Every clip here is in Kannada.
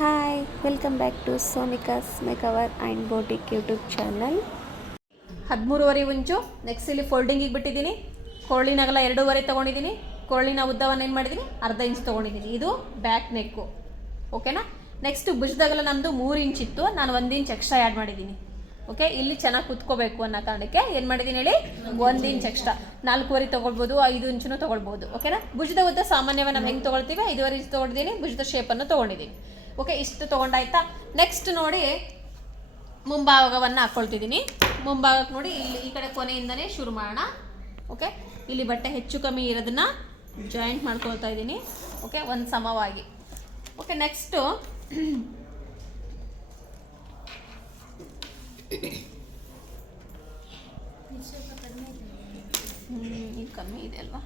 Hi welcome back to Sonika's makeover and boutique YouTube channel ಹದಿಮೂರುವರೆ ಉಂಚು ನೆಕ್ಸ್ಟ್ ಇಲ್ಲಿ ಫೋಲ್ಡಿಂಗಿಗೆ ಬಿಟ್ಟಿದ್ದೀನಿ. ಕೊಳ್ಳಿನಾಗಲ್ಲ ಎರಡೂವರೆ ತೊಗೊಂಡಿದ್ದೀನಿ. ಕೊಳ್ಳಿನ ಉದ್ದವನ್ನು ಏನು ಮಾಡಿದ್ದೀನಿ? ಅರ್ಧ ಇಂಚ್ ತೊಗೊಂಡಿದ್ದೀನಿ. ಇದು ಬ್ಯಾಕ್ ನೆಕ್ಕು ಓಕೆನಾ ನೆಕ್ಸ್ಟ್ ಭುಜದಾಗಲ ನಮ್ಮದು ಮೂರು ಇಂಚ್ ಇತ್ತು. ನಾನು ಒಂದು ಇಂಚ್ ಎಕ್ಸ್ಟ್ರಾ ಆ್ಯಡ್ ಮಾಡಿದ್ದೀನಿ. ಓಕೆ ಇಲ್ಲಿ ಚೆನ್ನಾಗಿ ಕುತ್ಕೋಬೇಕು ಅನ್ನೋ ಕಾರಣಕ್ಕೆ ಏನು ಮಾಡಿದ್ದೀನಿ ಹೇಳಿ? ಒಂದು ಇಂಚ್ ಎಕ್ಸ್ಟ್ರಾ ನಾಲ್ಕೂವರೆ ತೊಗೊಳ್ಬೋದು, ಐದು ಇಂಚನ್ನು ತೊಗೊಳ್ಬೋದು. ಓಕೆನಾ ಭುಜದ ಉದ್ದ ಸಾಮಾನ್ಯವಾಗಿ ನಾವು ಹೆಂಗೆ ತೊಗೊಳ್ತೀವಿ? ಐದುವರೆ ಇಂಚ್ ತೊಗೊಂಡಿದ್ದೀನಿ. ಭುಜದ ಶೇಪನ್ನು ತೊಗೊಂಡಿದ್ದೀನಿ. ಓಕೆ ಇಷ್ಟು ತೊಗೊಂಡಾಯ್ತಾ? ನೆಕ್ಸ್ಟ್ ನೋಡಿ ಮುಂಭಾಗವನ್ನು ಹಾಕ್ಕೊಳ್ತಿದ್ದೀನಿ ಮುಂಭಾಗಕ್ಕೆ ನೋಡಿ, ಇಲ್ಲಿ ಈ ಕಡೆ ಕೊನೆಯಿಂದನೇ ಶುರು ಮಾಡೋಣ. ಓಕೆ ಇಲ್ಲಿ ಬಟ್ಟೆ ಹೆಚ್ಚು ಕಮ್ಮಿ ಇರೋದನ್ನ ಜಾಯಿಂಟ್ ಮಾಡ್ಕೊಳ್ತಾ ಇದ್ದೀನಿ. ಓಕೆ ಒಂದು ಸಮವಾಗಿ. ಓಕೆ ನೆಕ್ಸ್ಟು ಕಮ್ಮಿ ಇದೆ ಅಲ್ವಾ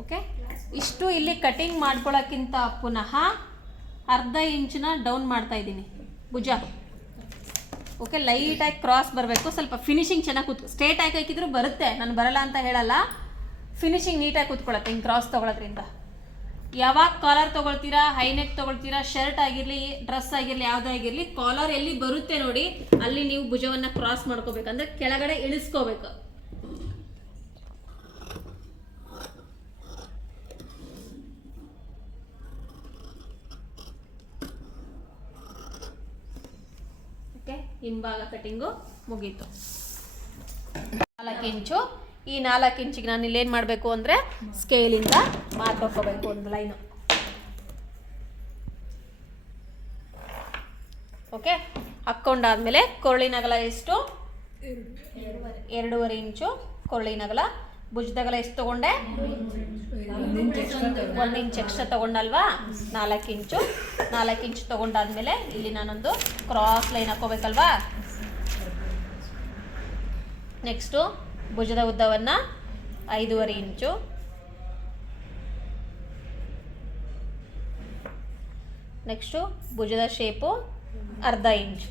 ಓಕೆ ಇಷ್ಟು ಇಲ್ಲಿ ಕಟಿಂಗ್ ಮಾಡ್ಕೊಳ್ಳೋಕ್ಕಿಂತ ಪುನಃ ಅರ್ಧ ಇಂಚಿನ ಡೌನ್ ಮಾಡ್ತಾ ಇದ್ದೀನಿ. ಭುಜ. ಓಕೆ ಲೈಟಾಗಿ ಕ್ರಾಸ್ ಬರಬೇಕು. ಸ್ವಲ್ಪ ಫಿನಿಶಿಂಗ್ ಚೆನ್ನಾಗಿ ಕೂತ್ ಸ್ಟ್ರೇಟ್ ಆಗಿ ಹಾಕಿದ್ರು ಬರುತ್ತೆ. ನಾನು ಬರಲ್ಲ ಅಂತ ಹೇಳಲ್ಲ. ಫಿನಿಶಿಂಗ್ ನೀಟಾಗಿ ಕೂತ್ಕೊಳ್ಳುತ್ತೆ ಹಿಂಗೆ ಕ್ರಾಸ್ ತೊಗೊಳೋದ್ರಿಂದ. ಯಾವಾಗ ಕಾಲರ್ ತೊಗೊಳ್ತೀರಾ ಹೈನೆಕ್ ತೊಗೊಳ್ತೀರಾ ಶರ್ಟ್ ಆಗಿರಲಿ ಡ್ರೆಸ್ ಆಗಿರಲಿ, ಯಾವುದೇ ಆಗಿರಲಿ ಕಾಲರ್ ಎಲ್ಲಿ ಬರುತ್ತೆ ನೋಡಿ, ಅಲ್ಲಿ ನೀವು ಭುಜವನ್ನು ಕ್ರಾಸ್ ಮಾಡ್ಕೋಬೇಕಂದ್ರೆ ಕೆಳಗಡೆ ಇಳಿಸ್ಕೋಬೇಕು ಓಕೆ ಹಿಂಭಾಗ ಕಟಿಂಗು ಮುಗೀತು. ನಾಲ್ಕು ಇಂಚು ಈ ನಾಲ್ಕು ಇಂಚಿಗೆ ನಾನು ಇಲ್ಲೇನು ಮಾಡಬೇಕು ಅಂದರೆ ಸ್ಕೇಲಿಂದ ಮಾರ್ಕ್ ಹಾಕೋಬೇಕು ಒಂದು ಲೈನು. ಓಕೆ? ಹಾಕ್ಕೊಂಡಾದ್ಮೇಲೆ ಕೊರಳಿನಗಲ ಎಷ್ಟು? ಎರಡೂವರೆ. ಇಂಚು ಕೊರಳಿನಗಲ ಭುಜದಗಲ ಎಷ್ಟು ತಗೊಂಡೆ? ಒಂದು ಇಂಚ್ ಎಕ್ಸ್ಟ್ರಾ ತಗೊಂಡಲ್ವಾ? ನಾಲ್ಕು ಇಂಚು. ನಾಲ್ಕು ಇಂಚು ತಗೊಂಡಾದ್ಮೇಲೆ ಇಲ್ಲಿ ನಾನೊಂದು ಕ್ರಾಸ್ ಲೈನ್ ಹಾಕೋಬೇಕಲ್ವಾ ನೆಕ್ಸ್ಟು ಭುಜದ ಉದ್ದವನ್ನು ಐದೂವರೆ ಇಂಚು. ನೆಕ್ಸ್ಟು ಭುಜದ ಶೇಪು ಅರ್ಧ ಇಂಚ್.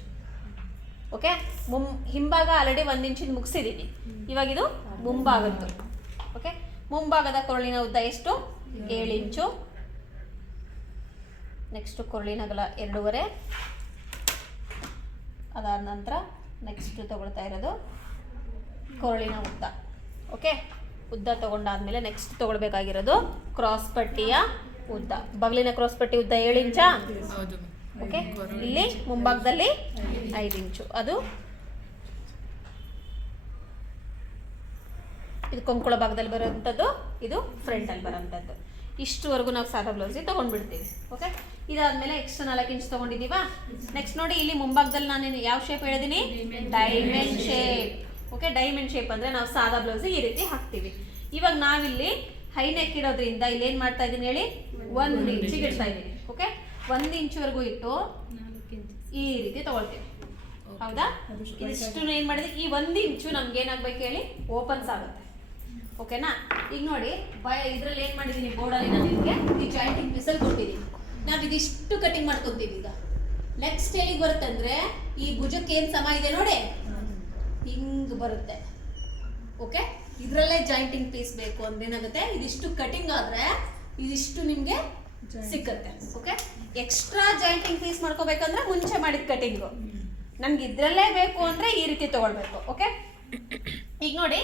ಓಕೆ ಮುಂ ಹಿಂಭಾಗ ಆಲ್ರೆಡಿ ಒಂದು ಇಂಚಿನ ಮುಗಿಸಿದ್ದೀನಿ ಇವಾಗಿದು ಮುಂಭಾಗದ್ದು. ಓಕೆ ಮುಂಭಾಗದ ಕೊರಳಿನ ಉದ್ದ ಎಷ್ಟು? ಏಳು ಇಂಚು. ನೆಕ್ಸ್ಟ್ ಕೊರಳಿನ ಅಗಲ ಎರಡೂವರೆ. ಅದಾದ ನಂತರ ನೆಕ್ಸ್ಟ್ ತಗೊಳ್ತಾ ಇರೋದು ಕೊರಳಿನ ಉದ್ದ. ಓಕೆ ಉದ್ದ ತಗೊಂಡಾದ್ಮೇಲೆ ನೆಕ್ಸ್ಟ್ ತಗೊಳ್ಬೇಕಾಗಿರೋದು ಕ್ರಾಸ್ ಪಟ್ಟಿಯ ಉದ್ದ. ಬಗಲಿನ ಕ್ರಾಸ್ ಪಟ್ಟಿ ಉದ್ದ ಏಳು ಇಂಚಾ? ಓಕೆ ಇಲ್ಲಿ ಮುಂಭಾಗದಲ್ಲಿ ಐದು ಇಂಚು. ಅದು ಇದು ಕೊಂಕುಳ ಭಾಗದಲ್ಲಿ ಬರೋವಂಥದ್ದು ಇದು ಫ್ರಂಟಲ್ಲಿ ಬರೋವಂಥದ್ದು ಇಷ್ಟುವರೆಗೂ ನಾವು ಸಾದಾ ಬ್ಲೌಸಿಗೆ ತೊಗೊಂಡ್ಬಿಡ್ತೀವಿ ಓಕೆ ಇದಾದಮೇಲೆ ಎಕ್ಸ್ಟ್ರಾ ನಾಲ್ಕು ಇಂಚ್ ತೊಗೊಂಡಿದ್ದೀವಾ? ನೆಕ್ಸ್ಟ್ ನೋಡಿ, ಇಲ್ಲಿ ಮುಂಭಾಗದಲ್ಲಿ ನಾನು ಯಾವ ಶೇಪ್ ಹೇಳಿದ್ದೀನಿ diamond shape okay diamond shape ಅಂದರೆ ನಾವು ಸಾದಾ ಬ್ಲೌಸಿಗೆ ಈ ರೀತಿ ಹಾಕ್ತೀವಿ. ಇವಾಗ ನಾವಿಲ್ಲಿ ಹೈ ನೆಕ್ ಇಡೋದ್ರಿಂದ ಇಲ್ಲಿ ಏನು ಮಾಡ್ತಾ ಇದ್ದೀನಿ ಹೇಳಿ? ಒಂದು ಇಂಚಿಗೆ ಇಡ್ತಾ ಇದ್ದೀನಿ ಓಕೆ ಒಂದು ಇಂಚ್ವರೆಗೂ ಇಟ್ಟು ಈ ರೀತಿ ತಗೊಳ್ತೀವಿ. ಹೌದಾ? ಇದಿಷ್ಟು ಏನು ಮಾಡಿದ್ರೆ ಈ ಒಂದು ಇಂಚು ನಮ್ಗೆ ಏನಾಗ್ಬೇಕು ಹೇಳಿ? ಓಪನ್ಸ್ ಆಗುತ್ತೆ. ಓಕೆನಾ? ಈಗ ನೋಡಿ ಬಯ ಇದ್ರಲ್ಲಿ ಏನು ಮಾಡಿದ್ದೀನಿ ಬೋರ್ಡಲ್ಲಿ ನಾನು ನಿಮಗೆ ಈ ಜಾಯಿಂಟಿಂಗ್ ಪಿಸಲ್ ಕೊಟ್ಟಿದ್ದೀನಿ ನಾವು ಇದಿಷ್ಟು ಕಟಿಂಗ್ ಮಾಡ್ಕೊತೀವಿ ಈಗ. ನೆಕ್ಸ್ಟ್ ಏನಿಗೆ ಬರುತ್ತೆ ಅಂದರೆ ಈ ಭುಜಕ್ಕೆ ಏನು ಸಮ ಇದೆ ನೋಡಿ? ಹಿಂಗೆ ಬರುತ್ತೆ. ಓಕೆ? ಇದರಲ್ಲೇ ಜಾಯಿಂಟಿಂಗ್ ಪೀಸ್ ಬೇಕು ಅಂದ್ರೆ ಏನಾಗುತ್ತೆ? ಇದಿಷ್ಟು ಕಟಿಂಗ್ ಆದರೆ ಇದಿಷ್ಟು ನಿಮಗೆ ಸಿಕ್ಕತ್ತೆ. ಓಕೆ? ಎಕ್ಸ್ಟ್ರಾ ಜಾಯಿಂಟಿಂಗ್ ಪೀಸ್ ಮಾಡ್ಕೋಬೇಕಂದ್ರೆ ಮುಂಚೆ ಮಾಡಿದ ಕಟಿಂಗು ನನ್ಗೆ ಇದ್ರಲ್ಲೇ ಬೇಕು ಅಂದರೆ ಈ ರೀತಿ ತಗೊಳ್ಬೇಕು. ಓಕೆ? ಈಗ ನೋಡಿ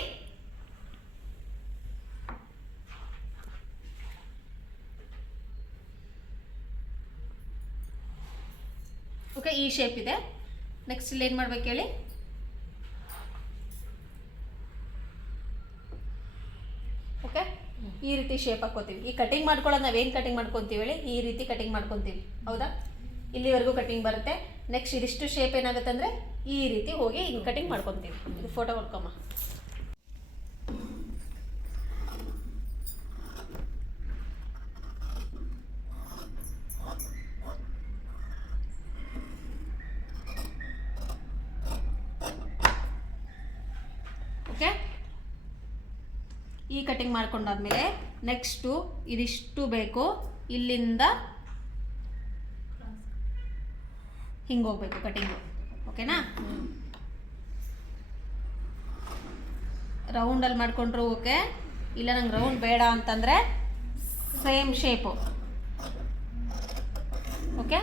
ಈ ಶೇಪ್ ಇದೆ. ನೆಕ್ಸ್ಟ್ ಇಲ್ಲಿ ಏನು ಮಾಡ್ಬೇಕು ಹೇಳಿ? ಓಕೆ ಈ ರೀತಿ ಶೇಪ್ ಹಾಕೋತೀವಿ ಈ ಕಟಿಂಗ್ ಮಾಡ್ಕೊಳ್ಳೋದು ನಾವೇನು ಕಟಿಂಗ್ ಮಾಡ್ಕೊತೀವಿ ಹೇಳಿ? ಈ ರೀತಿ ಕಟಿಂಗ್ ಮಾಡ್ಕೊತೀವಿ. ಹೌದಾ? ಇಲ್ಲಿವರೆಗೂ ಕಟಿಂಗ್ ಬರುತ್ತೆ. ನೆಕ್ಸ್ಟ್ ಇದಿಷ್ಟು ಶೇಪ್ ಏನಾಗುತ್ತೆ ಅಂದರೆ ಈ ರೀತಿ ಹೋಗಿ ಹಿಂಗೆ ಕಟಿಂಗ್ ಮಾಡ್ಕೊತೀವಿ. ಇದು ಫೋಟೋ ಹೊಡ್ಕೊಮ್ಮ ಓಕೆ ಈ ಕಟಿಂಗ್ ಮಾಡ್ಕೊಂಡಾದ್ಮೇಲೆ ನೆಕ್ಸ್ಟು ಇದಿಷ್ಟು ಬೇಕು. ಇಲ್ಲಿಂದ ಹಿಂಗೆ ಹೋಗ್ಬೇಕು ಕಟಿಂಗು ಓಕೆನಾ? ರೌಂಡಲ್ಲಿ ಮಾಡಿಕೊಂಡ್ರು ಓಕೆ. ಇಲ್ಲ, ನಂಗೆ ರೌಂಡ್ ಬೇಡ ಅಂತಂದರೆ ಸೇಮ್ ಶೇಪು ಓಕೆ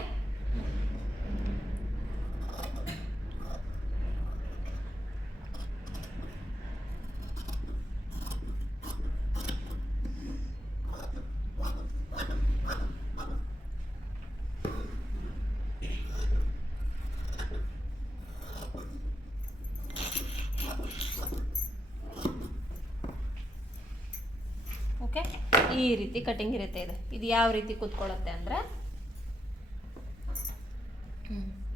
ಈ ರೀತಿ ಕಟಿಂಗ್ ಇರುತ್ತೆ ಇದು. ಇದು ಯಾವ ರೀತಿ ಕೂತ್ಕೊಳ್ಳುತ್ತೆ ಅಂದರೆ?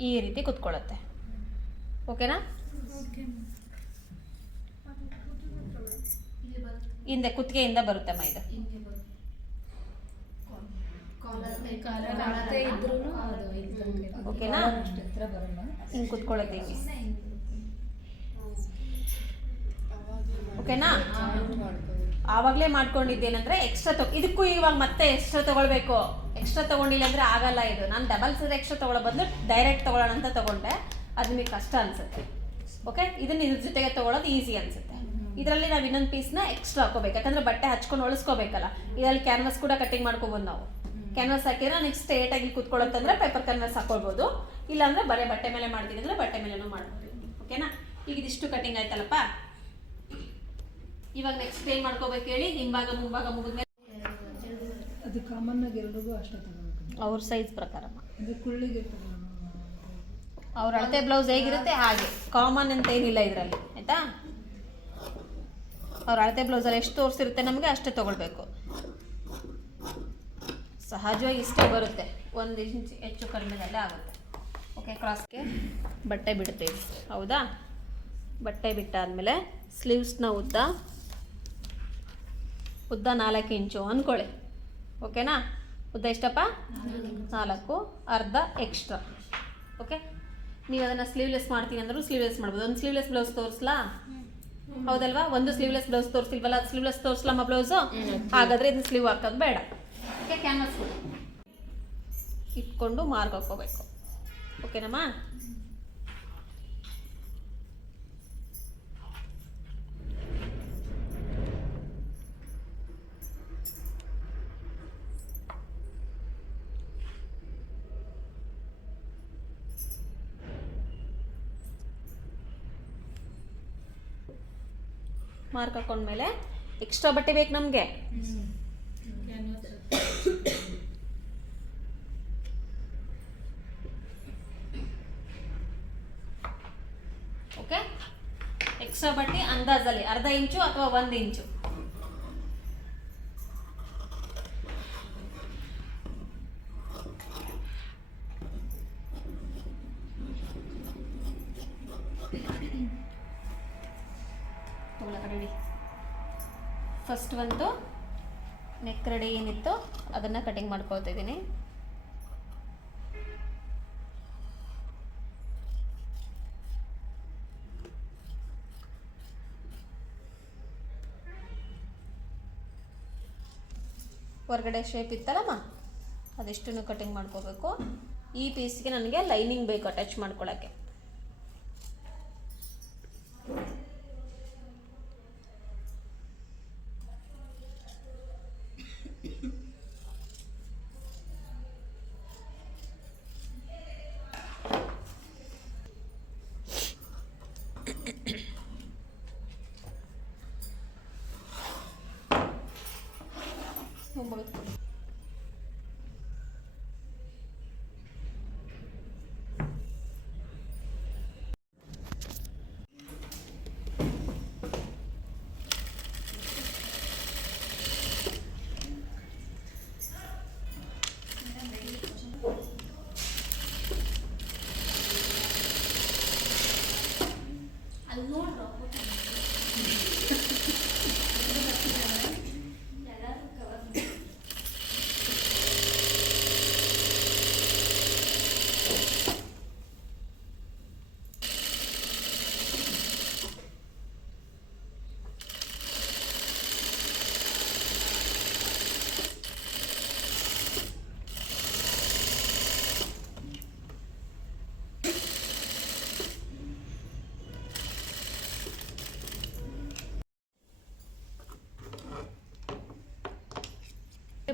ಈ ರೀತಿ ಕೂತ್ಕೊಳ್ಳುತ್ತೆ. ಓಕೆನಾ ಹಿಂದೆ ಕುತ್ತಿಗೆಯಿಂದ ಬರುತ್ತೆ ಇದ್ದಂಗೆ ಓಕೆನಾ ಹಿಂಗೆ ಕುತ್ಕೊಳ್ಳುತ್ತೆ ಹಿಂಗೆ? ಓಕೆನಾ ಆವಾಗಲೇ ಮಾಡ್ಕೊಂಡಿದ್ದೇನಂದ್ರೆ ಎಕ್ಸ್ಟ್ರಾ ತಗೋ ಇದಕ್ಕೂ ಇವಾಗ ಮತ್ತೆ ಎಕ್ಸ್ಟ್ರಾ ತಗೊಳ್ಬೇಕು. ಎಕ್ಸ್ಟ್ರಾ ತಗೊಂಡಿಲ್ಲ ಅಂದ್ರೆ ಆಗಲ್ಲ ಇದು. ನಾನು ಡಬಲ್ ಸೀರೆ ಎಕ್ಸ್ಟ್ರಾ ತಗೊಳ್ಳೋ ಬದಲು ಡೈರೆಕ್ಟ್ ತಗೊಳ್ಳೋಣ ಅಂತ ತಗೊಂಡೆ. ಅದು ನಿಮಗೆ ಕಷ್ಟ ಅನ್ಸುತ್ತೆ. ಓಕೆ ಇದನ್ನ ಇದ್ರ ಜೊತೆಗೆ ತಗೊಳ್ಳೋದು ಈಸಿ ಅನ್ಸುತ್ತೆ. ಇದರಲ್ಲಿ ನಾವು ಇನ್ನೊಂದು ಪೀಸ್ನ ಎಕ್ಸ್ಟ್ರಾ ಹಾಕೋಬೇಕು. ಯಾಕಂದ್ರೆ ಬಟ್ಟೆ ಹಚ್ಕೊಂಡು ಹೊಳಸ್ಕೋಬೇಕಲ್ಲ ಇದರಲ್ಲಿ ಕ್ಯಾನ್ವಾಸ್ ಕೂಡ ಕಟಿಂಗ್ ಮಾಡ್ಕೋಬೋದು ನಾವು. ಕ್ಯಾನ್ವಾಸ್ ಹಾಕಿದ್ರೆ ನೆಕ್ಸ್ಟ್ ಸ್ಟ್ರೇಟಾಗಿ ಕುತ್ಕೊಳ್ಳೋದಂದ್ರೆ ಪೇಪರ್ ಕ್ಯಾನ್ವಾಸ್ ಹಾಕೊಳ್ಬೋದು. ಇಲ್ಲಾಂದ್ರೆ ಬರೀ ಬಟ್ಟೆ ಮೇಲೆ ಮಾಡ್ತೀನಿ ಅಂದ್ರೆ ಬಟ್ಟೆ ಮೇಲೆನೂ ಮಾಡ್ಬೋದು. ಓಕೆನಾ ಈಗ ಇದಿಷ್ಟು ಕಟಿಂಗ್ ಆಯ್ತಲ್ಲಪ್ಪ? ಇವಾಗ ನೆಕ್ಸ್ಟ್ ಏನ್ ಮಾಡ್ಕೋಬೇಕು ಹೇಳಿ ಹಿಂಭಾಗ ಮುಂಭಾಗ ಮುಗಿದ್ಮೇಲೆ ಅದು ಕಾಮನ್ ಆಗಿ ಎಲ್ರಿಗೂ ಅಷ್ಟೇ ತಗೋಬೇಕು ಅವ್ರ ಸೈಜ್ ಪ್ರಕಾರ. ಇದು ಕುಳ್ಳಿಗೆ ತಗೋಣ ಅವ್ರ ಅಳತೆ ಬ್ಲೌಸ್ ಹೇಗಿರುತ್ತೆ? ಹಾಗೆ. ಕಾಮನ್ ಅಂತ ಏನಿಲ್ಲ ಇದರಲ್ಲಿ ಆಯ್ತಾ? ಅವ್ರ ಅಳತೆ ಬ್ಲೌಸಲ್ಲಿ ಎಷ್ಟು ತೋರಿಸಿರುತ್ತೆ ನಮಗೆ ಅಷ್ಟೇ ತಗೊಳ್ಬೇಕು. ಸಹಜವಾಗಿ ಇಷ್ಟೇ ಬರುತ್ತೆ. ಒಂದು ಇಂಚ್ ಹೆಚ್ಚು ಕಡಿಮೆದಲ್ಲೇ ಆಗುತ್ತೆ. ಓಕೆ ಕ್ರಾಸ್ಗೆ ಬಟ್ಟೆ ಬಿಡ್ತೀವಿ. ಹೌದಾ? ಬಟ್ಟೆ ಬಿಟ್ಟಾದಮೇಲೆ ಸ್ಲೀವ್ಸ್ನ ಉದ್ದ ಉದ್ದ ನಾಲ್ಕು ಇಂಚು ಅಂದ್ಕೊಳ್ಳಿ ಓಕೆನಾ? ಉದ್ದ ಎಷ್ಟಪ್ಪ? ನಾಲ್ಕು. ಅರ್ಧ ಎಕ್ಸ್ಟ್ರಾ ಓಕೆ? ನೀವು ಅದನ್ನು ಸ್ಲೀವ್ಲೆಸ್ ಮಾಡ್ತೀನಿ ಅಂದರೂ ಸ್ಲೀವ್ಲೆಸ್ ಮಾಡ್ಬೋದು. ಒಂದು ಸ್ಲೀವ್ಲೆಸ್ ಬ್ಲೌಸ್ ತೋರಿಸ್ಲಾ? ಹೌದಲ್ವಾ? ಒಂದು ಸ್ಲೀವ್ಲೆಸ್ ಬ್ಲೌಸ್ ತೋರಿಸಿಲ್ವಲ್ಲ ಸ್ಲೀವ್ಲೆಸ್ ತೋರಿಸ್ಲಮ್ಮ ಬ್ಲೌಸು ಹಾಗಾದರೆ ಇದನ್ನ ಸ್ಲೀವ್ ಹಾಕೋದು ಬೇಡ. ಓಕೆ ಕ್ಯಾನ್ವಾಸ್ ಇಟ್ಕೊಂಡು ಮಾರ್ಕ್ ಹಾಕೋಬೇಕು ಓಕೆನಮ್ಮ? ಮಾರ್ಕ್ ಹಾಕೊಂಡ್ಮೇಲೆ ಎಕ್ಸ್ಟ್ರಾ ಬಟ್ಟೆ ಬೇಕು ನಮಗೆ. ಓಕೆ ಎಕ್ಸ್ಟ್ರಾ ಬಟ್ಟೆ ಅಂದಾಜಲ್ಲಿ, ಅರ್ಧ ಇಂಚು ಅಥವಾ ಒಂದು ಇಂಚು? ಫಸ್ಟ್ ಒಂದು ನೆಕ್ ರೆಡಿ ಏನಿತ್ತು ಅದನ್ನು ಕಟಿಂಗ್ ಮಾಡ್ಕೊಳ್ತಾ ಇದ್ದೀನಿ. ಹೊರಗಡೆ ಶೇಪ್ ಇತ್ತಲ್ಲಮ್ಮ? ಅದೆಷ್ಟನ್ನು ಕಟಿಂಗ್ ಮಾಡ್ಕೋಬೇಕು. ಈ ಪೀಸ್ಗೆ ನನಗೆ ಲೈನಿಂಗ್ ಬೇಕು ಅಟ್ಯಾಚ್ ಮಾಡ್ಕೊಳ್ಳೋಕ್ಕೆ ಮುಂಭಾಗಕ್ಕೆ ಕೊಡಿ.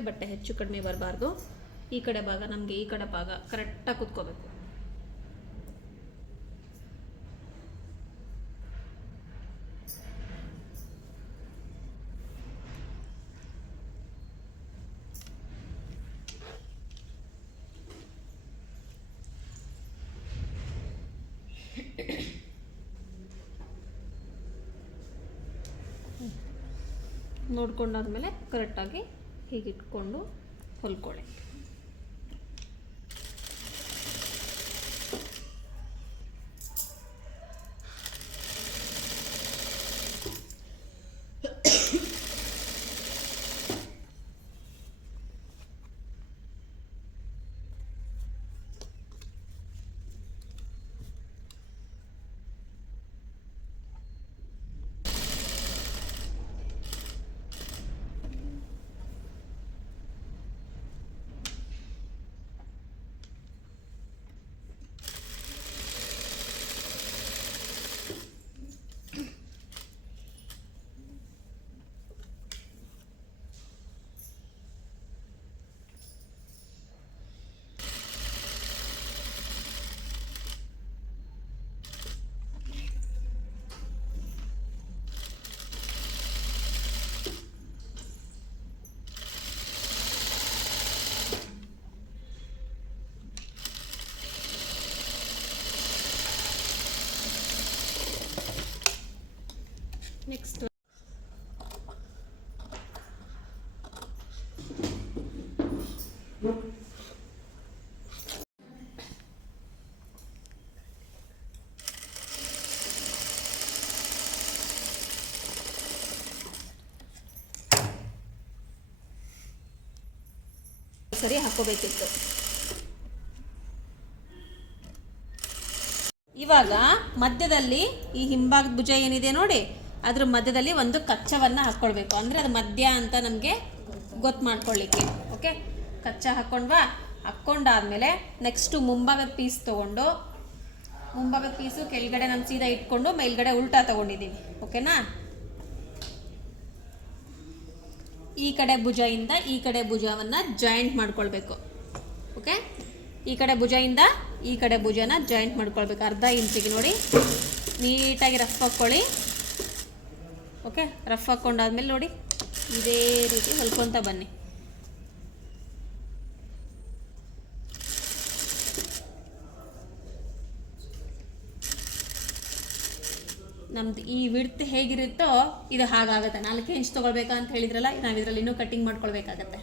ಬಟ್ಟೆ ಹೆಚ್ಚು ಕಡಿಮೆ ಬರಬಾರ್ದು. ಈ ಕಡೆ ಭಾಗ, ನಮಗೆ ಈ ಕಡೆ ಭಾಗ ಕರೆಕ್ಟಾಗಿ ಕುತ್ಕೋಬೇಕು. ನೋಡ್ಕೊಂಡಾದ್ಮೇಲೆ ಕರೆಕ್ಟಾಗಿ ಹೀಗೆ ಇಟ್ಕೊಂಡು ಹೊಲ್ಕೊಳ್ಳಿ ನೆಕ್ಸ್ಟ್ ಸರಿ ಹಾಕೋಬೇಕಿತ್ತು ಇವಾಗ ಮಧ್ಯದಲ್ಲಿ ಈ ಹಿಂಭಾಗದ ಭುಜ ಏನಿದೆ ನೋಡಿ, ಅದ್ರ ಮಧ್ಯದಲ್ಲಿ ಒಂದು ಕಚ್ಚವನ್ನು ಹಾಕ್ಕೊಳ್ಬೇಕು. ಅಂದರೆ ಅದು ಮಧ್ಯ ಅಂತ ನಮಗೆ ಗೊತ್ತು ಮಾಡ್ಕೊಳ್ಳಿಕ್ಕೆ ಓಕೆ ಕಚ್ಚ ಹಾಕ್ಕೊಂಡ್ವಾ ಹಾಕ್ಕೊಂಡಾದಮೇಲೆ ನೆಕ್ಸ್ಟು ಮುಂಭಾಗದ ಪೀಸ್ ತೊಗೊಂಡು ಮುಂಭಾಗದ ಪೀಸು ಕೆಳಗಡೆ ನಮ್ಮ ಸೀದಾ ಇಟ್ಕೊಂಡು ಮೇಲ್ಗಡೆ ಉಲ್ಟಾ ತೊಗೊಂಡಿದ್ದೀವಿ ಓಕೆನಾ ಈ ಕಡೆ ಭುಜದಿಂದ ಈ ಕಡೆ ಭುಜವನ್ನು ಜಾಯಿಂಟ್ ಮಾಡ್ಕೊಳ್ಬೇಕು. ಓಕೆ ಈ ಕಡೆ ಭುಜದಿಂದ ಈ ಕಡೆ ಭುಜನ ಜಾಯಿಂಟ್ ಮಾಡ್ಕೊಳ್ಬೇಕು. ಅರ್ಧ ಇಂಚಿಗೆ ನೋಡಿ. ನೀಟಾಗಿ ರಫ್ ಹಾಕ್ಕೊಳ್ಳಿ. ಓಕೆ ರಫ್ ಹಾಕ್ಕೊಂಡಾದ್ಮೇಲೆ ನೋಡಿ. ಇದೇ ರೀತಿ ಹೊಲ್ಕೊತ ಬನ್ನಿ. ನಮ್ದು ಈ ವಿಡ್ತ್ ಹೇಗಿರುತ್ತೋ ಇದು ಹಾಗಾಗುತ್ತೆ. ನಾಲ್ಕು ಇಂಚ್ ಅಂತ ಹೇಳಿದ್ರಲ್ಲ ನಾವು ಇದರಲ್ಲಿ ಇನ್ನೂ ಕಟ್ಟಿಂಗ್ ಮಾಡ್ಕೊಳ್ಬೇಕಾಗತ್ತೆ.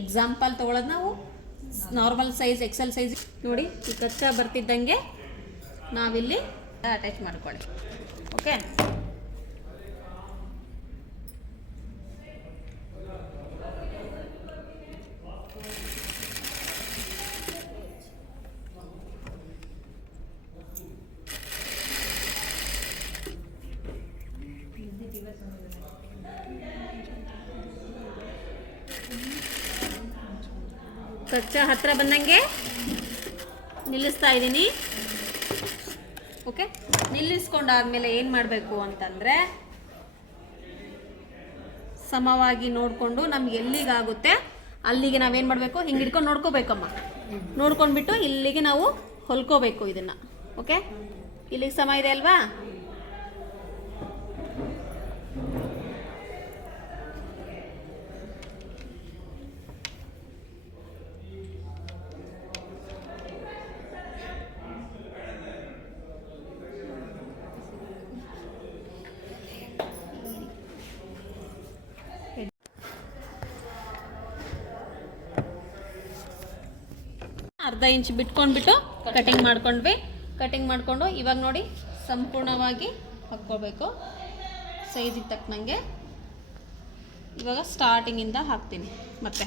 ಎಕ್ಸಾಂಪಲ್ ತೊಗೊಳೋದು ನಾವು ನಾರ್ಮಲ್ ಸೈಜ್ ಎಕ್ಸೆಲ್ ಸೈಜ್ ನೋಡಿ, ಈ ಕಚ್ಚಾ ಬರ್ತಿದ್ದಂಗೆ ನಾವಿಲ್ಲಿ ಅಟ್ಯಾಚ್ ಮಾಡ್ಕೊಳ್ಳಿ. ಓಕೆ ಕಚ್ಚಾ ಹತ್ತಿರ ಬಂದಂಗೆ ನಿಲ್ಲಿಸ್ತಾ ಇದ್ದೀನಿ. ಓಕೆ? ನಿಲ್ಲಿಸ್ಕೊಂಡಾದ್ಮೇಲೆ ಏನು ಮಾಡಬೇಕು ಅಂತಂದರೆ ಸಮವಾಗಿ ನೋಡಿಕೊಂಡು ನಮ್ಗೆ ಎಲ್ಲಿಗಾಗುತ್ತೆ, ಅಲ್ಲಿಗೆ ನಾವೇನು ಮಾಡಬೇಕು? ಹಿಂಗೆ ಹಿಡ್ಕೊಂಡು ನೋಡ್ಕೋಬೇಕಮ್ಮ. ನೋಡ್ಕೊಂಡ್ಬಿಟ್ಟು ಇಲ್ಲಿಗೆ ನಾವು ಹೊಲ್ಕೋಬೇಕು ಇದನ್ನು. ಓಕೆ? ಇಲ್ಲಿಗೆ ಸಮ ಇದೆ ಅಲ್ವಾ? ಅರ್ಧ ಇಂಚ್ ಬಿಟ್ಕೊಂಡ್ಬಿಟ್ಟು ಕಟಿಂಗ್ ಮಾಡ್ಕೊಂಡ್ವಿ. ಕಟಿಂಗ್ ಮಾಡಿಕೊಂಡು ಇವಾಗ ನೋಡಿ ಸಂಪೂರ್ಣವಾಗಿ ಹಾಕ್ಕೋಬೇಕು ಸೈಜಿಗೆ ತಕ್ಕನಂಗೆ ಇವಾಗ ಸ್ಟಾರ್ಟಿಂಗಿಂದ ಹಾಕ್ತೀನಿ ಮತ್ತೆ.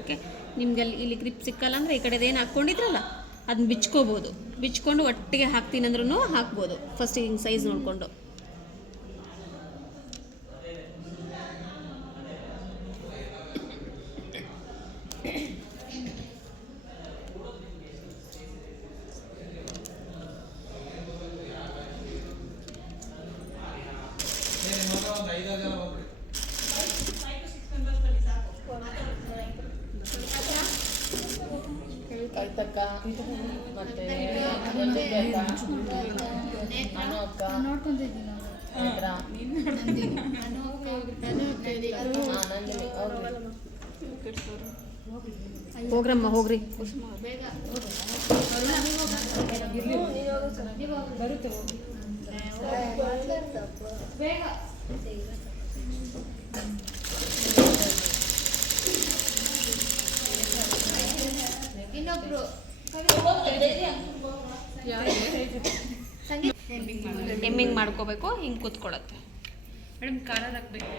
ಓಕೆ ನಿಮ್ಗೆ ಅಲ್ಲಿ ಇಲ್ಲಿ ಗ್ರಿಪ್ ಸಿಕ್ಕಲ್ಲ ಅಂದರೆ ಈ ಕಡೆದೇನು ಹಾಕ್ಕೊಂಡಿದ್ರಲ್ಲ ಅದನ್ನ ಬಿಚ್ಕೋಬೋದು. ಬಿಚ್ಕೊಂಡು ಒಟ್ಟಿಗೆ ಹಾಕ್ತೀನಿ ಅಂದ್ರೂ ಹಾಕ್ಬೋದು. ಫಸ್ಟ್ ಹಿಂಗೆ ಸೈಜ್ ನೋಡಿಕೊಂಡು ಕೀರ್ತಕ್ಕ ಮತ್ತೆ ಎಲ್ಲಿಗೆ ಅಕ್ಕ ನಾನು ಅಕ್ಕ ನೋಡ್ಕೊಂತಿದ್ದೀನಿ ನೇತ್ರ. ಹಾ, ನಂದಿನಿ ಹೋಗ್ರಿ ಹೋಗ್ರಮ್ಮ ಹೋಗ್ರಿ. ಟೈಮಿಂಗ್ ಮಾಡ್ಕೋಬೇಕು ಹಿಂಗೆ ಕೂತ್ಕೊಳತ್ತೆ ಮೇಡಮ್ ಖಾರ ಹಾಕ್ಬೇಕು.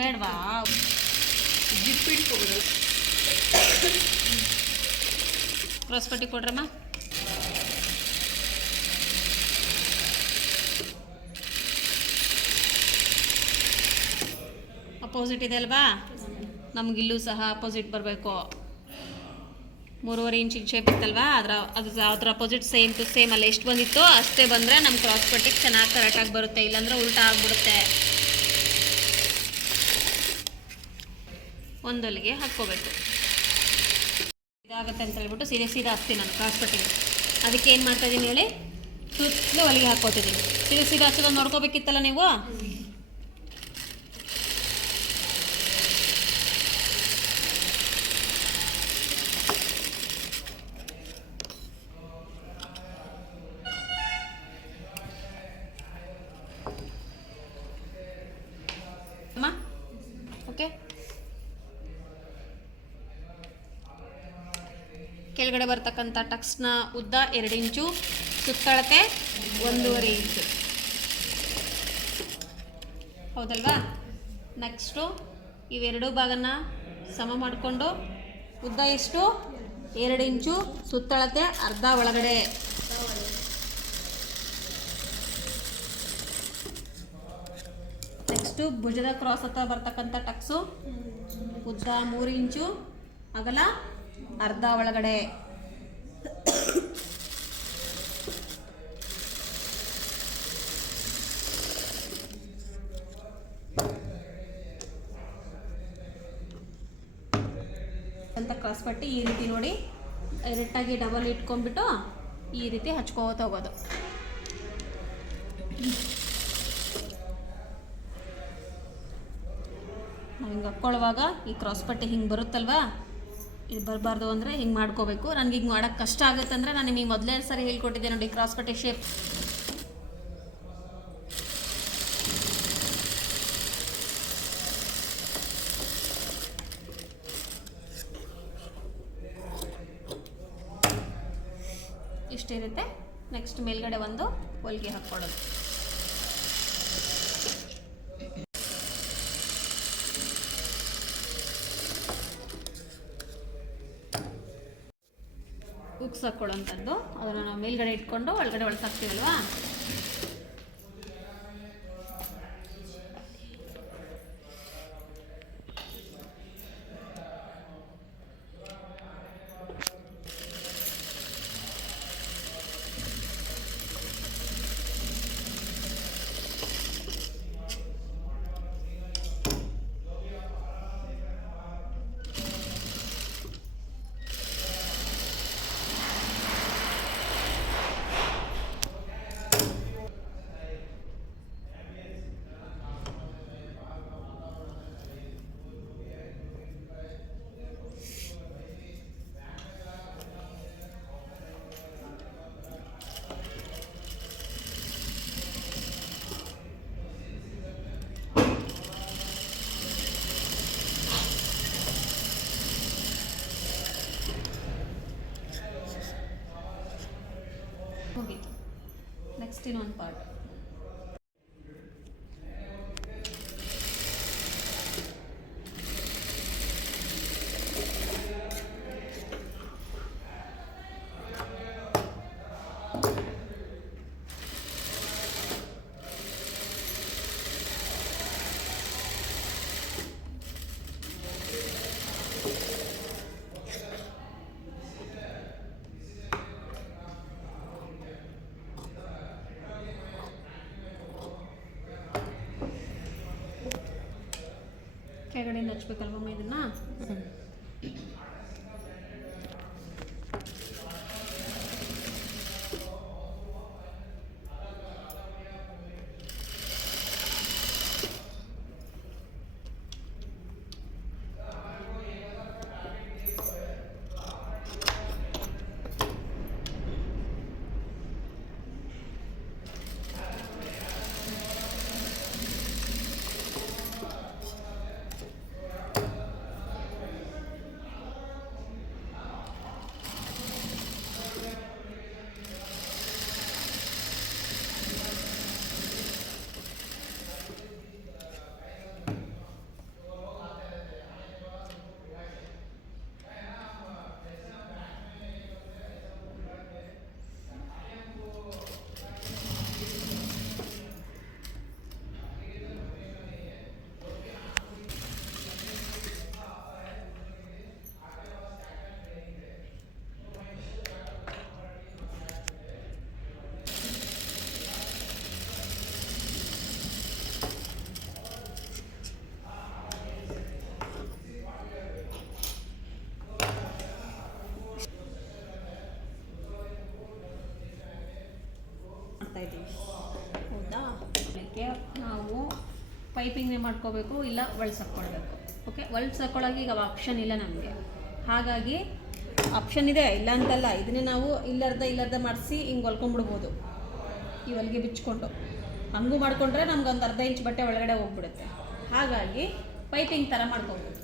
ಬೇಡವಾ? ಜಿಪ್ ಇಟ್ಕೋಬೋದು ಕ್ರಾಸ್ಪಟ್ಟಿ ಕೊಡ್ರಮ್ಮ. ಅಪೋಸಿಟ್ ಇದೆ ಅಲ್ವಾ? ನಮಗಿಲ್ಲೂ ಸಹ ಅಪೋಸಿಟ್ ಬರಬೇಕು. ಮೂರುವರೆ ಇಂಚಿನ ಶೇಪ್ ಇತ್ತಲ್ವಾ? ಅದರ ಅದು ಅದ್ರ ಅಪೋಸಿಟ್ ಸೇಮ್ ಟು ಸೇಮ್ ಅಲ್ಲಿ ಎಷ್ಟು ಬಂದಿತ್ತು ಅಷ್ಟೇ ಬಂದರೆ ನಮ್ಮ ಕ್ರಾಸ್ ಪಟ್ಟಿಗೆ ಚೆನ್ನಾಗಿ ಕರೆಕ್ಟಾಗಿ ಬರುತ್ತೆ. ಇಲ್ಲಾಂದ್ರೆ ಉಲ್ಟಾ ಆಗ್ಬಿಡುತ್ತೆ. ಒಂದೊಲಿಗೆ ಹಾಕ್ಕೋಬೇಕು. ಇದಾಗುತ್ತೆ ಅಂತ ಹೇಳ್ಬಿಟ್ಟು ಸೀರೆ ಸೀದಾ ಹಾಕ್ತೀನಿ ನಾನು ಕ್ರಾಸ್ ಪಟ್ಟಿಗೆ ಅದಕ್ಕೆ ಏನು ಮಾಡ್ತಾ ಇದ್ದೀನಿ ಹೇಳಿ? ಸುತ್ತಲೂ ಹೊಲಿಗೆ ಹಾಕ್ಕೋತಿದ್ದೀನಿ. ಸೀರೆ ಸೀರೆ ಹಚ್ಚೋದು ನೋಡ್ಕೋಬೇಕಿತ್ತಲ್ಲ ನೀವು ಅಮ್ಮ ಓಕೆ ಬರ್ತಕ್ಕಂಥ ಟಕ್ಸ್ನ ಉದ್ದ ಎರಡು ಇಂಚು ಸುತ್ತಳತೆ ಒಂದೂವರೆ ಇಂಚು. ಹೌದಲ್ವಾ? ನೆಕ್ಸ್ಟು ಇವೆರಡು ಭಾಗನ ಸಮ ಮಾಡಿಕೊಂಡು ಉದ್ದ ಎಷ್ಟು? ಎರಡು ಇಂಚು, ಸುತ್ತಳತೆ ಅರ್ಧ ಒಳಗಡೆ. ನೆಕ್ಸ್ಟು ಭುಜದ ಕ್ರಾಸ್ ಹತ್ರ ಬರ್ತಕ್ಕಂಥ ಟಕ್ಸು. ಉದ್ದ ಮೂರು ಇಂಚು, ಅಗಲ ಅರ್ಧ ಒಳಗಡೆ ಅಂತ ಕ್ರಾಸ್ ಪಟ್ಟಿ ಈ ರೀತಿ ನೋಡಿ ಡೈರೆಕ್ಟಾಗಿ ಡಬಲ್ ಇಟ್ಕೊಂಡ್ಬಿಟ್ಟು ಈ ರೀತಿ ಹೋಗೋದು. ನಾವು ಹಿಂಗೆ ಹಾಕ್ಕೊಳ್ಳುವಾಗ ಈ ಕ್ರಾಸ್ ಪಟ್ಟಿ ಹಿಂಗೆ ಬರುತ್ತಲ್ವಾ? ಇದು ಬರಬಾರ್ದು ಅಂದರೆ ಹಿಂಗೆ ಮಾಡ್ಕೋಬೇಕು. ನನಗೆ ಹಿಂಗೆ ಮಾಡೋಕ್ಕೆ ಕಷ್ಟ ಆಗುತ್ತೆ ಅಂದರೆ ನಾನು ನಿಮಗೆ ಮೊದಲೇ ಸರಿ ಹೇಳ್ಕೊಟ್ಟಿದ್ದೆ ನೋಡಿ ಕ್ರಾಸ್ ಪಟ್ಟಿ ಶೇಪ್ ಇಷ್ಟಿರುತ್ತೆ ನೆಕ್ಸ್ಟ್ ಮೇಲ್ಗಡೆ ಒಂದು ಹೊಲಿಗೆ ಹಾಕ್ಕೊಡೋದು ಉಕ್ಸ್ ಹಾಕ್ಕೊಳ್ಳೋಂಥದ್ದು. ಅದನ್ನು ನಾವು ಮೇಲ್ಗಡೆ ಇಟ್ಕೊಂಡು ಒಳಗಡೆ ಒಳಸಾಕ್ತೀವಲ್ವಾ ಮುಗೀತು ನೆಕ್ಸ್ಟ್ ಇನ್ನೊಂದು ಪಾರ್ಟ್ ಕೆಳಗಡೆಯಿಂದ ಹಚ್ಬೇಕಲ್ವಮ್ಮ ಇದನ್ನು ಮಾಡ್ತಾ ಇದ್ದೀವಿ. ಹೌದಾ? ಅದಕ್ಕೆ ನಾವು ಪೈಪಿಂಗ್ನೇ ಮಾಡ್ಕೋಬೇಕು, ಇಲ್ಲ ಒಳ್ಸಕ್ಕೊಳ್ಬೇಕು ಓಕೆ? ಒಳ್ಸಕ್ಕೊಳಗೆ ಈಗ ಆಪ್ಷನ್ ಇಲ್ಲ ನಮಗೆ. ಹಾಗಾಗಿ ಆಪ್ಷನ್ ಇದೆ, ಇಲ್ಲ ಅಂತಲ್ಲ. ಇದನ್ನೇ ನಾವು ಇಲ್ಲರ್ಧ ಇಲ್ಲರ್ಧ ಮಾಡಿಸಿ ಹಿಂಗೆ ಹೊಲ್ಕೊಂಡ್ಬಿಡ್ಬೋದು ಈ ಹೊಲಿಗೆ ಬಿಚ್ಕೊಂಡು. ಹಂಗೂ ಮಾಡಿಕೊಂಡ್ರೆ ನಮ್ಗೆ ಒಂದು ಅರ್ಧ ಇಂಚ್ ಬಟ್ಟೆ ಒಳಗಡೆ ಹೋಗ್ಬಿಡುತ್ತೆ. ಹಾಗಾಗಿ ಪೈಪಿಂಗ್ ಥರ ಮಾಡ್ಕೋಬೋದು.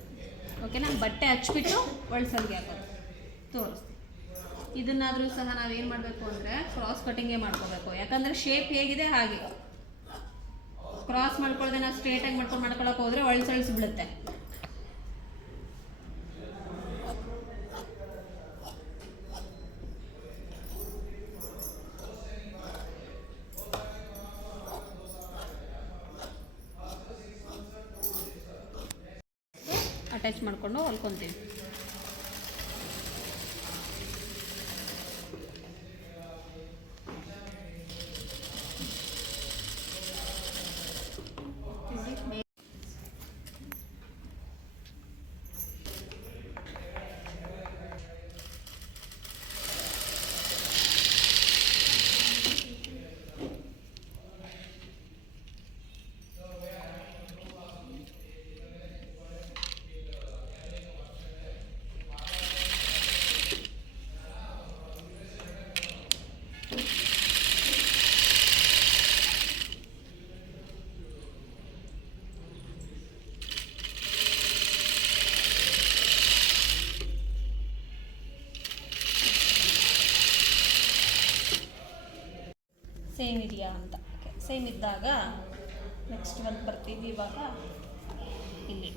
ಓಕೆನಾ? ಬಟ್ಟೆ ಹಚ್ಬಿಟ್ಟು ಒಳ್ಸಲ್ಗೆ ಹಾಕೋದು. ತೋರಿಸ್ತೀನಿ. ಇದನ್ನಾದರೂ ಸಹ ನಾವೇನು ಮಾಡಬೇಕು ಅಂದರೆ ಕ್ರಾಸ್ ಕಟಿಂಗೇ ಮಾಡ್ಕೋಬೇಕು. ಯಾಕಂದರೆ ಶೇಪ್ ಹೇಗಿದೆ, ಹಾಗೆ. ಕ್ರಾಸ್ ಮಾಡ್ಕೊಳ್ದೆ ನಾವು ಸ್ಟ್ರೇಟಾಗಿ ಮಾಡ್ಕೊಂಡು ಮಾಡ್ಕೊಳಕ್ಕೆ ಹೋದರೆ ಒಳ್ಸೊಳ್ಸಿ ಬಿಡುತ್ತೆ ಅಟ್ಯಾಚ್ ಮಾಡಿಕೊಂಡು ಹೊಲ್ಕೊತೀವಿ. ಸೇಮ್ ಇದೆಯಾ ಅಂತ ಸೇಮ್ ಇದ್ದಾಗ ನೆಕ್ಸ್ಟ್ ಒಂದು ಬರ್ತೀವಿ ಇವಾಗ. ಇಲ್ಲಿ.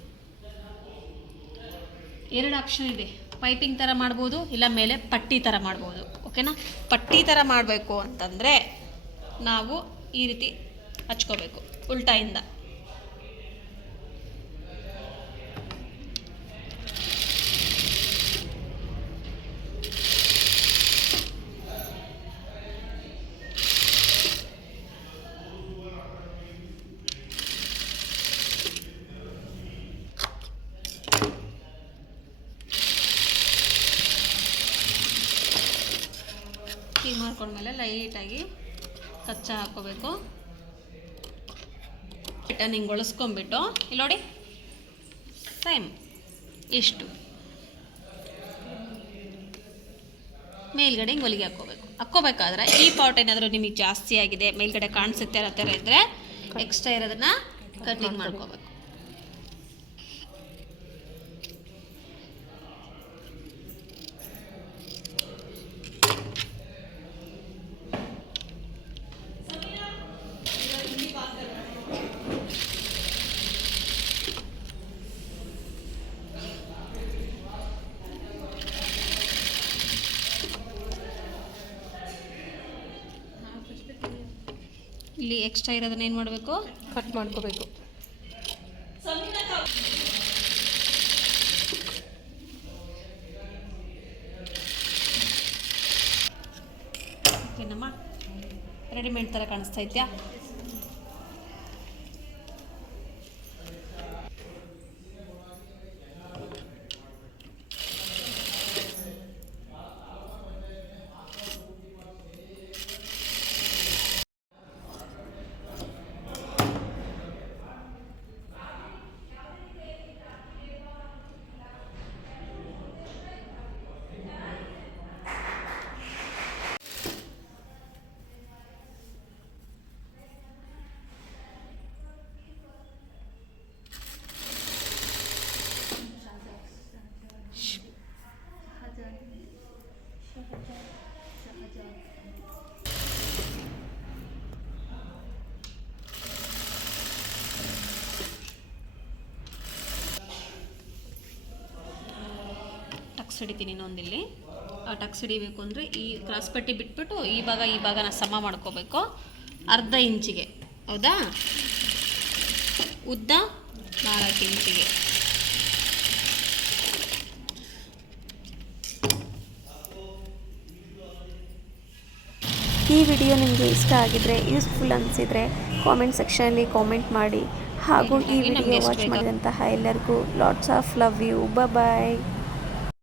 ಎರಡು ಆಪ್ಷನ್ ಇದೆ. ಪೈಪಿಂಗ್ ಥರ ಮಾಡ್ಬೋದು, ಇಲ್ಲ ಮೇಲೆ ಪಟ್ಟಿ ಥರ ಮಾಡ್ಬೋದು. ಓಕೆನಾ ಪಟ್ಟಿ ಥರ ಮಾಡಬೇಕು ಅಂತಂದರೆ ನಾವು ಈ ರೀತಿ ಹಚ್ಕೋಬೇಕು ಉಲ್ಟಾಯಿಂದ ಟೀ ಮಾಡ್ಕೊಂಡ್ಮೇಲೆ ಲೈಟಾಗಿ ಕಚ್ಚಾ ಹಾಕ್ಕೋಬೇಕು. ಹಿಟ್ಟನ್ನು ಹಿಂಗೆ ಒಳಸ್ಕೊಂಬಿಟ್ಟು ಇಲ್ಲಿ ನೋಡಿ ಸೇಮ್ ಇಷ್ಟು. ಮೇಲ್ಗಡೆ ಹಿಂಗೆ ಹೊಲಿಗೆ ಹಾಕ್ಕೋಬೇಕು. ಹಾಕ್ಕೋಬೇಕಾದ್ರೆ ಈ ಪಾಟ್ ಏನಾದರೂ ನಿಮಗೆ ಜಾಸ್ತಿ ಆಗಿದೆ ಮೇಲ್ಗಡೆ ಕಾಣಿಸುತ್ತೆ ಅನ್ನೋ ಥರ ಇದ್ದರೆ ಎಕ್ಸ್ಟ್ರಾ ಇರೋದನ್ನು ಕಟಿಂಗ್ ಮಾಡ್ಕೋಬೇಕು. ಇಲ್ಲಿ ಎಕ್ಸ್ಟ್ರಾ ಇರೋದನ್ನ ಏನು ಮಾಡಬೇಕು? ಕಟ್ ಮಾಡ್ಕೋಬೇಕು. ಓಕೆನಮ್ಮ ರೆಡಿಮೇಡ್ ಥರ ಕಾಣಿಸ್ತಾ ಇದೆಯಾ? ಟಕ್ಸ್ ಹಿಡಿತೀನಿ ಇನ್ನೊಂದಿಲ್ಲಿ. ಇಲ್ಲಿ ಟಕ್ಸ್ ಹಿಡಿಬೇಕು ಅಂದರೆ ಈ ಕ್ರಾಸ್ ಪಟ್ಟಿ ಬಿಟ್ಬಿಟ್ಟು ಈ ಭಾಗ ಈ ಭಾಗನ ಸಮ ಮಾಡ್ಕೋಬೇಕು. ಅರ್ಧ ಇಂಚಿಗೆ. ಹೌದಾ? ಉದ್ದ ನಾಲ್ಕು ಇಂಚಿಗೆ. ಈ ವಿಡಿಯೋ ನಿಮಗೆ ಇಷ್ಟ ಆಗಿದ್ರೆ ಯೂಸ್ಫುಲ್ ಅನಿಸಿದ್ರೆ ಕಾಮೆಂಟ್ ಸೆಕ್ಷನಲ್ಲಿ ಕಾಮೆಂಟ್ ಮಾಡಿ. ಹಾಗೂ ಈ ವಿಡಿಯೋ ವಾಚ್. ಮಾಡಿದಂತಹ ಎಲ್ಲರಿಗೂ lots of love you bye